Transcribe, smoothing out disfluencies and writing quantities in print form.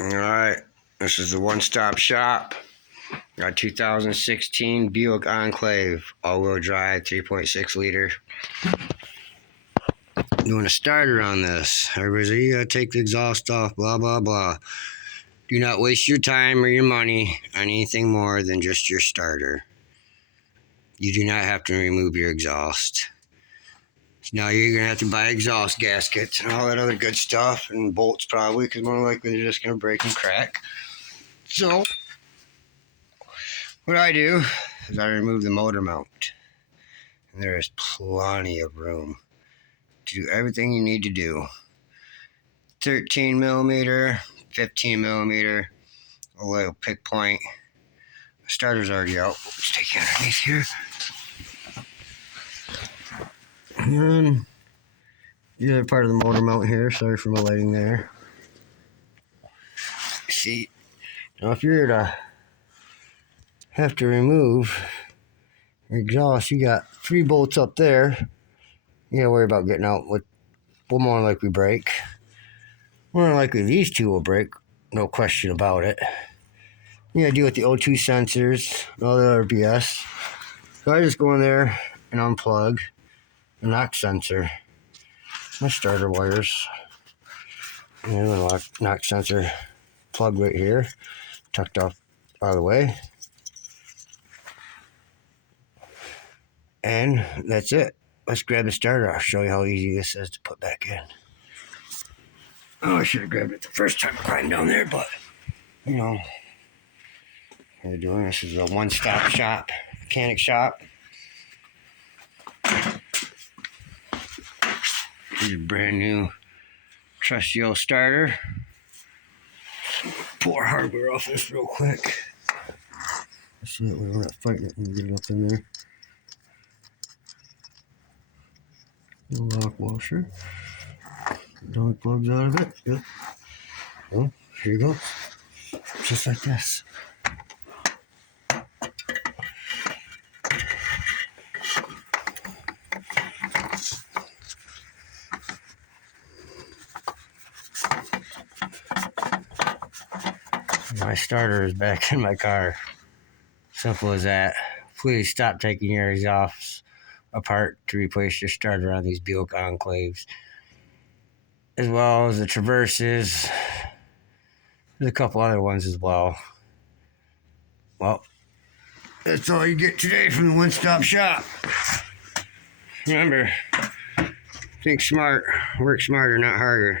Alright, this is the one-stop shop. Got 2016 Buick Enclave, all-wheel drive, 3.6 liter. Doing a starter on this. Everybody's like, you gotta take the exhaust off, blah, blah, blah. Do not waste your time or your money on anything more than just your starter. You do not have to remove your exhaust. Now you're going to have to buy exhaust gaskets and all that other good stuff, and bolts probably, because more likely they're just going to break and crack. So, what I do is I remove the motor mount. And there is plenty of room to do everything you need to do. 13 millimeter, 15 millimeter, a little pick point. The starter's already out. Let's take it underneath here. And the other part of the motor mount here, sorry for my lighting there. See, now if you're to have to remove your exhaust, you got 3 bolts up there. You gotta worry about getting out with, will more likely break. More likely these 2 will break, no question about it. You gotta deal with the O2 sensors, all the other BS. So I just go in there and unplug the knock sensor, my starter wires, and the knock sensor plug right here, tucked off out of the way. And that's it. Let's grab the starter. I'll show you how easy this is to put back in. Oh, I should have grabbed it the first time I climbed down there, but, you know, what we're doing. This is a one-stop shop, mechanic shop. Here's a brand new trusty old starter. Pull our hardware off this real quick. So that way we're not fighting it when we get it up in there. The lock washer. Dog plugs out of it. Yep. Oh, here you go. Just like this. My starter is back in my car. Simple as that. Please stop taking your exhausts apart to replace your starter on these Buick Enclaves, as well as the Traverses. There's a couple other ones as well. Well, that's all you get today from the one-stop shop. Remember, think smart, work smarter, not harder.